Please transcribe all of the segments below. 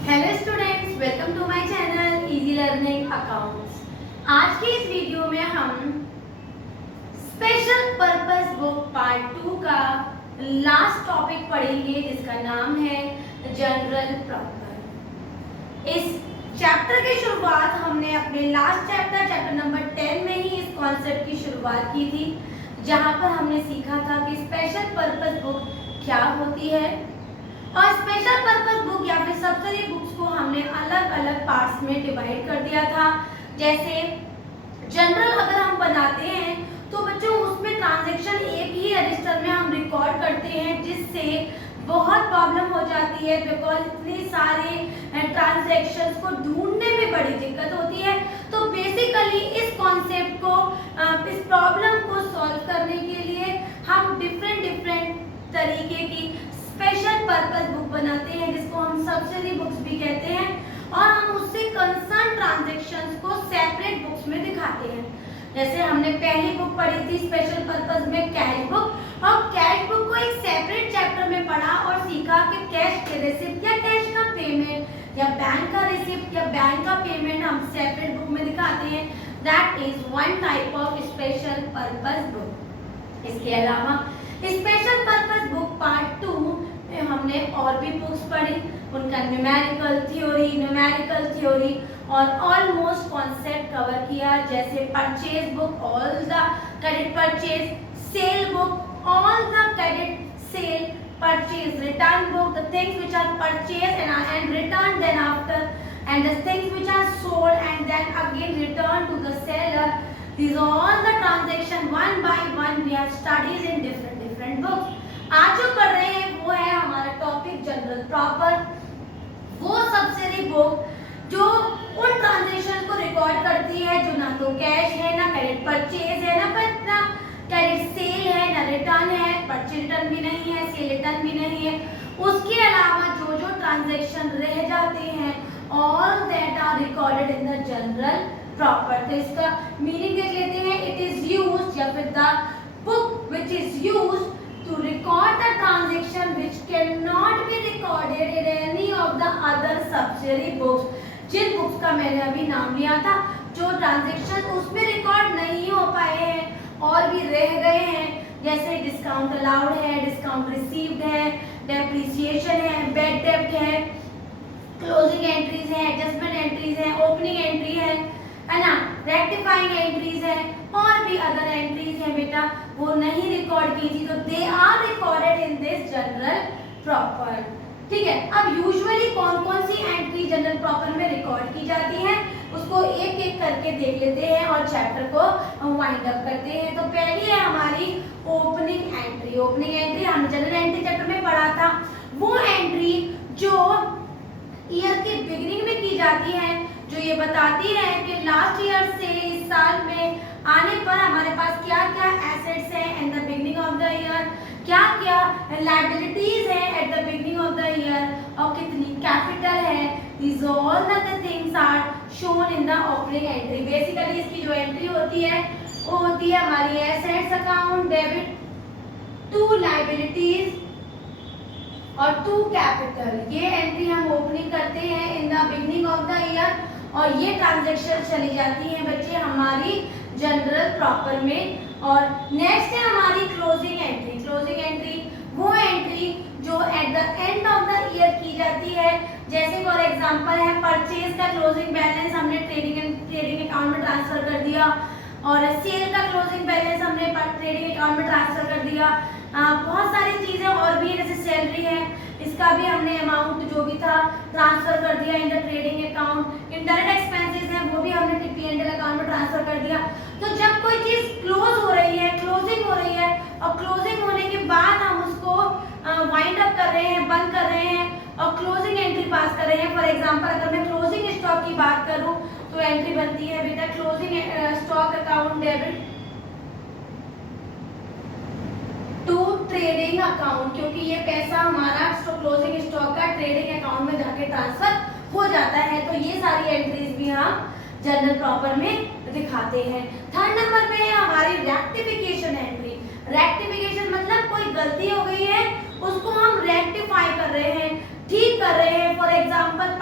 Hello students, welcome to my channel easy learning accounts. आज के इस वीडियो में हम स्पेशल पर्पस बुक पार्ट 2 का लास्ट टॉपिक पढ़ेंगे जिसका नाम है जनरल प्रॉपर। इस चैप्टर की शुरुआत हमने अपने लास्ट चैप्टर नंबर 10 में ही इस कॉन्सेप्ट की शुरुआत की थी, जहां पर हमने सीखा था कि स्पेशल पर्पस बुक क्या होती है और स्पेशल पर्पस बुक या फिर सब्सिडी बुक्स को हमने अलग अलग पार्ट्स में डिवाइड कर दिया था। जैसे जनरल अगर हम बनाते हैं तो बच्चों उसमें ट्रांजैक्शन एक ही रजिस्टर में हम रिकॉर्ड करते हैं, जिससे बहुत प्रॉब्लम हो जाती है बिकॉज इतने सारे ट्रांजैक्शंस को ढूंढने में बड़ी दिक्कत होती है। तो बेसिकली इस कॉन्सेप्ट को इस प्रॉब्लम को सॉल्व करने के लिए हम डिफरेंट तरीके की स्पेशल पर्पस बुक बनाते हैं, जिसको हम सब्सिडी बुक्स भी कहते हैं, और हम उससे कंसर्न ट्रांजैक्शंस को सेपरेट बुक्स में दिखाते हैं। जैसे हमने पहली बुक पढ़ी थी स्पेशल पर्पस में कैश बुक, और कैश बुक को एक सेपरेट चैप्टर में पढ़ा और सीखा कि कैश के रिसिप्ट या कैश का पेमेंट या बैंक का रिसिप्ट या बैंक का पेमेंट हम सेपरेट बुक में दिखाते हैं। That is one type of special purpose book. इसके अलावा स्पेशल पर्पस बुक पार्ट 2 में हमने और भी बुक्स पढ़ी, उनका न्यूमेरिकल थ्योरी और ऑलमोस्ट कॉन्सेप्ट कवर किया। जैसे purchase book, all the credit purchase, sale book, all the credit sale purchase, return book, the things which are purchase and returned then after, and the things which are sold and then again returned to the seller. These all the transaction one by one we have studied in different books. आज जो पढ़ रहे हैं वो है हमारा topic general proper, वो subsidiary book जो उन ट्रांजैक्शन को रिकॉर्ड करती है जो ना तो कैश है, ना क्रेडिट परचेज है, ना क्रेडिट सेल है, ना रिटर्न है, परचेज रिटर्न भी नहीं है, सेल रिटर्न भी नहीं है। उसके अलावा जो जो ट्रांजैक्शन रह जाते हैं all that are recorded in the journal proper. तो इसका मीनिंग देख लेते हैं। इट इज यूज्ड या फिर the book which is used to record the transaction which cannot be recorded in any of the other subsidiary books। जिन books का मैंने अभी नाम लिया था, जो ट्रांजैक्शन उसमें रिकॉर्ड नहीं हो पाए हैं और भी रह गए हैं, जैसे डिस्काउंट अलाउड है, डिस्काउंट रिसीव्ड है, डेप्रिसिएशन है, बैड डेब्ट है, क्लोजिंग एंट्रीज है, एडजस्टमेंट एंट्रीज है, ओपनिंग एंट्री है ना, रेक्टिफाइंग एंट्रीज है, और भी अदर एंट्रीज है बेटा, वो नहीं रिकॉर्ड की थी, तो they are recorded in this journal proper. ठीक है, अब यूजुअली कौन कौन सी एंट्री जनरल प्रॉपर में रिकॉर्ड की जाती है उसको एक एक करके देख लेते हैं और चैप्टर को वाइंड अप करते हैं। तो पहली है हमारी ओपनिंग एंट्री। ओपनिंग एंट्री हम जनरल एंट्री चैप्टर में पढ़ा था। वो एंट्री जो ईयर के बिगिनिंग में की जाती है, जो ये बताती है कि लास्ट ईयर से इस साल में आने पर हमारे पास क्या क्या एसेट्स हैं at the beginning of the year, क्या क्या लायबिलिटीज हैं at the beginning of the year, और कितनी कैपिटल है। These all the things are shown in the opening entry. Basically इसकी जो एंट्री होती है वो होती है हमारी assets account, debit to liabilities और टू कैपिटल। ये एंट्री हम ओपनिंग करते हैं in the beginning of the year, और ये ट्रांजैक्शन चली जाती है बच्चे हमारी जनरल प्रॉपर में। और नेक्स्ट है हमारी क्लोजिंग एंट्री। क्लोजिंग एंट्री वो एंट्री जो at the end of the year की जाती है। जैसे फॉर एग्जांपल है परचेज का क्लोजिंग बैलेंस हमने ट्रेडिंग अकाउंट में ट्रांसफर कर दिया, और सेल का क्लोजिंग बैलेंस हमने ट्रेडिंग अकाउंट में ट्रांसफर कर दिया। बहुत सारी चीजें और भी, जैसे सैलरी है, इसका भी हमने अमाउंट जो भी था ट्रांसफर कर दिया in the trading account. Indirect expenses हैं वो भी हमने P&L अकाउंट में ट्रांसफर कर दिया। तो जब कोई चीज क्लोज हो रही है, क्लोजिंग हो रही है, और क्लोजिंग होने के बाद हम उसको वाइंड अप कर रहे हैं, बंद कर रहे हैं और क्लोजिंग एंट्री पास कर रहे हैं। फॉर एग्जांपल अगर मैं क्लोजिंग स्टॉक की बात करूं तो एंट्री बनती है बेटा closing stock account debit to trading account, क्योंकि ये पैसा हमारा क्लोजिंग स्टॉक का ट्रेडिंग अकाउंट में जाके ट्रांसफर हो जाता है। तो ये सारी एंट्रीज भी हम जनरल प्रॉपर में दिखाते हैं। थर्ड नंबर पे है हमारी रेक्टिफिकेशन एंट्री। रेक्टिफिकेशन मतलब कोई गलती हो गई है, उसको हम रेक्टिफाई कर रहे हैं, ठीक कर रहे हैं। फॉर एग्जांपल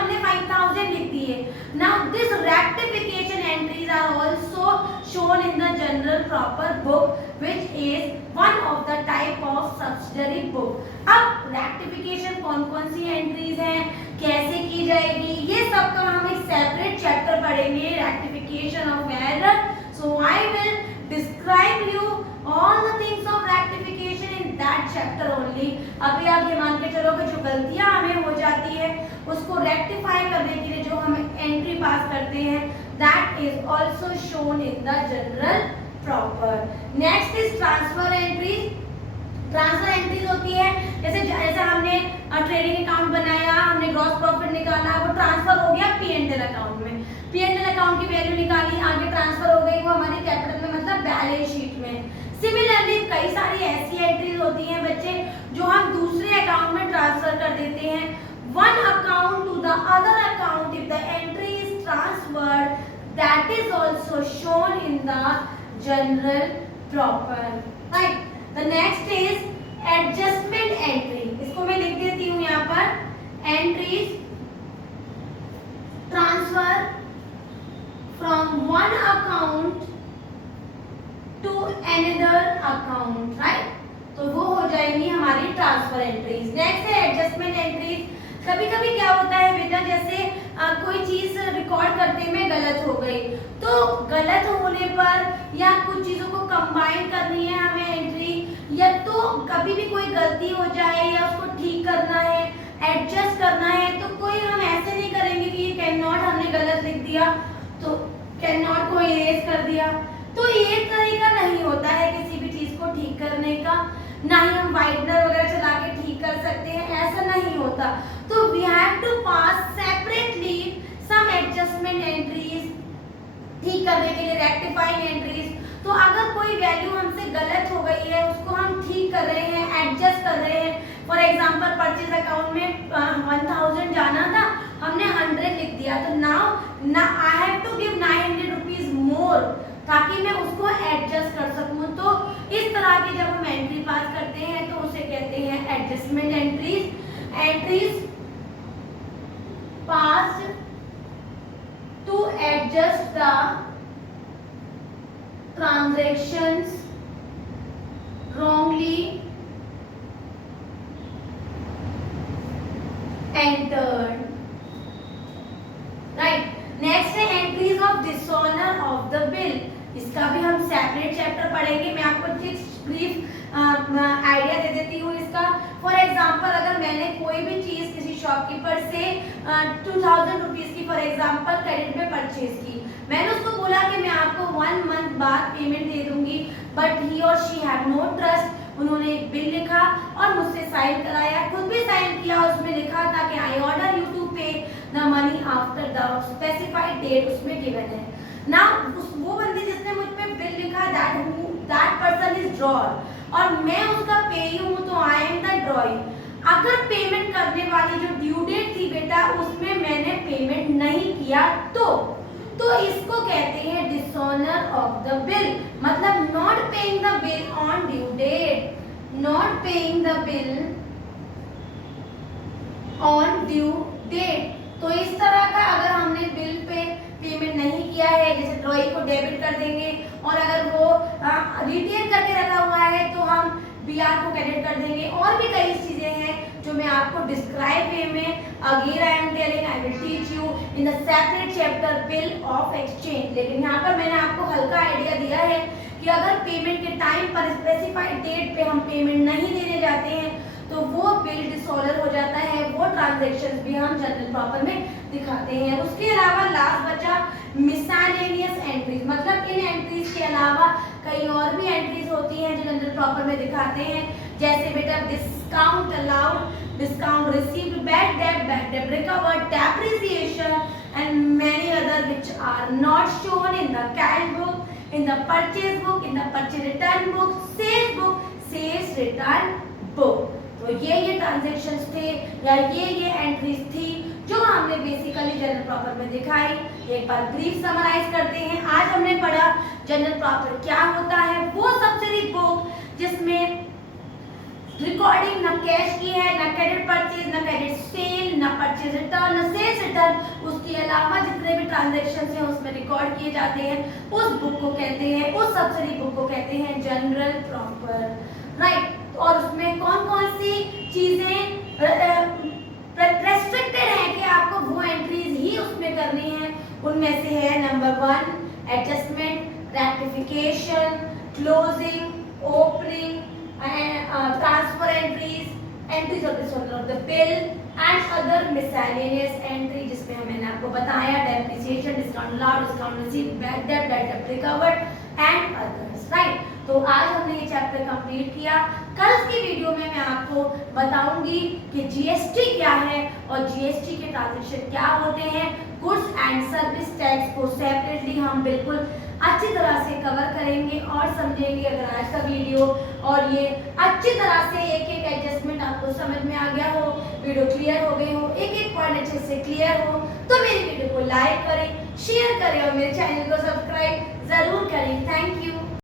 हमने 5000 लिख दिए। Now this rectification entries are also shown in the general proper book which is one of the type of subsidiary book. अब रेक्टिफिकेशन कौन कौन सी एंट्रीज हैं, कैसे की जाएगी, ये सब का हम एक सेपरेट चैप्टर पढ़ेंगे, rectification of error. So I will describe you all the things of rectification in that chapter only. अभी आप ये मान के चलो कि जो गलतियां हमें हो जाती है उसको रेक्टिफाई करने के लिए जो हम एंट्री पास करते हैं, that is also shown in the general proper. Next is transfer entries. Transfer entries होती है जैसे हमने ट्रेडिंग अकाउंट बनाया, हमने ग्रॉस प्रॉफिट निकाला, वो ट्रांसफर हो गया P&L अकाउंट में, P&L अकाउंट की वैल्यू निकाली, आगे ट्रांसफर हो गई वो हमारी कैपिटल में मतलब बैलेंस शीट में. सिमिलरली कई सारी ऐसी एंट्रीज होती हैं बच्चे जो हम दूसरे अकाउंट में ट्रांसफर कर देते हैं, one account to the other account. If the entry is transferred that is also shown in the journal proper. Right. The next is adjustment entry. इसको मैं लिख देती हूँ यहाँ पर, entries transfer from one account to another account, right? तो वो हो जाएंगी हमारी ट्रांसफर एंट्रीज. नेक्स्ट है एडजस्टमेंट एंट्रीज. कभी कभी क्या होता है बेटा, जैसे कोई चीज रिकॉर्ड करने में गलत हो गई, तो गलत होने पर या कुछ चीजों को कंबाइन करनी है हमें एंट्री, या तो कभी भी कोई गलती हो जाए या उसको ठीक करना है, एडजस्ट करना है, तो कोई हम ऐसे नहीं करेंगे कि ये कैन नॉट हमने गलत लिख दिया तो कैन नॉट को इरेज कर दिया. तो ये तरीका नहीं होता है किसी भी चीज को ठीक करने का, ना ही हम वाइटनर वगैरह चला के ठीक कर सकते हैं, ऐसा नहीं होता. तो we have to pass separately some adjustment entries, ठीक करने के लिए रेक्टिफाइंग एंट्रीज. तो अगर कोई वैल्यू हमसे गलत हो गई है उसको हम ठीक कर रहे हैं, एडजस्ट कर रहे हैं. फॉर एग्जांपल परचेज अकाउंट में 1000 जाना था, हमने 100 लिख दिया, तो now I have to give 900 rupees more ताकि मैं उसको एडजस्ट कर सकूं. तो इस तरह की जब हम एंट्री पास करते हैं तो उसे कहते हैं adjustment entries. Entries pass to adjust the transactions wrongly entered. Right. Next है entries of dishonor of the bill. इसका भी हम सेपरेट चैप्टर पढ़ेंगे. मैं आपको ब्रीफ आइडिया दे देती हूँ इसका. फॉर एग्जाम्पल अगर मैंने कोई भी चीज किसी शॉपकीपर से 2000 रुपीज की फॉर एग्जाम्पल क्रेडिट में परचेज की, मैंने उसको बोला कि मैं आपको 1 मंथ बाद पेमेंट दे दूंगी, बट ही और शी हैव नो ट्रस्ट. उन्होंने एक बिल लिखा और मुझसे साइन कराया, खुद भी साइन किया, उसमें लिखा था कि I order you to pay the money after the specified date, उसमें गिवन है ना. वो बंदी जिसने मुझ पे बिल लिखा दैट पर्सन इज ड्रॉअर और मैं उसका पेई हूँ, तो आई एम द ड्रॉइंग. अगर पेमेंट करने वाली जो ड्यू डेट थी बेटा उसमें मैंने पेमेंट नहीं किया तो इसको कहते हैं डिसऑनर ऑफ द बिल. मतलब not paying the bill on due date, not paying the bill on due date. तो इस तरह का अगर हमने बिल पे पेमेंट नहीं किया है, जैसे ड्रॉइंग को डेबिट कर देंगे और अगर वो रिटेन करके रखा हुआ है तो हम बीआर को क्रेडिट कर देंगे. और भी कई चीजें हैं जो मैं आपको डिस्क्राइब वे में again I am telling I will teach you in the separate chapter bill of exchange. लेकिन यहाँ पर मैंने आपको हल्का आइडिया दिया है कि अगर पेमेंट के टाइम पर स्पेसिफाइड डेट पे हम पेमेंट नहीं देने जाते हैं तो वो बिल डिसऑनर हो जाता है. वो ट्रांजैक्शंस भी हम जनरल प्रॉपर में दिखाते हैं. उसके अलावा लास्ट बचा मिसलेनियस एंट्रीज. मतलब इन एंट्रीज के अलावा कई और भी एंट्रीज होती हैं जो जनरल प्रॉपर में दिखाते हैं, जैसे बेटा discount allowed, discount received, bad debt recovered, depreciation and many other which are not shown in the cash book, in the purchase book, in the purchase return book, sales return book. तो ये transactions थे या ये entries थी जो हमने basically general proper में दिखाई. एक बार ब्रीफ समराइज करते हैं. आज हमने पढ़ा जनरल प्रॉपर क्या होता है, वो सब्सिडी बुक जिसमें रिकॉर्डिंग न कैश की है, न क्रेडिट परचेज, न क्रेडिट सेल, न purchase purchase return, sales return, उसके अलावा जितने भी ट्रांजैक्शन हैं उसमें रिकॉर्ड किए जाते हैं, उस बुक को कहते हैं, उस सब्सिडी बुक को कहते हैं जनरल प्रॉपर, राइट। और उसमें कौन कौन सी चीजें रेस्ट्रिक्टेड है कि आपको वो एंट्रीज ही उसमें करनी है, उनमें से है number 1 adjustment, rectification, closing, opening, transfer entries, entries of the bill and other miscellaneous entry, जिसमें मैंने आपको बताया depreciation, discount allowed, discount received, bad debt recovered and others, right. तो आज हमने ये चैप्टर कंप्लीट किया। कल की वीडियो में मैं आपको बताऊंगी कि जीएसटी क्या है और जीएसटी के ट्रांजैक्शन क्या होते हैं। गुड्स एंड सर्विस टैक्स को सेपरेटली हम बिल्कुल अच्छी तरह से कवर करेंगे और समझेंगे। अगर आज का वीडियो और ये अच्छी तरह से एक एक एडजस्टमेंट आपको समझ में आ गया हो, वीडियो क्लियर हो गई हो, एक एक पॉइंट अच्छे से क्लियर हो, तो मेरी वीडियो को लाइक करें, शेयर करें और मेरे चैनल को सब्सक्राइब जरूर करें। Thank you.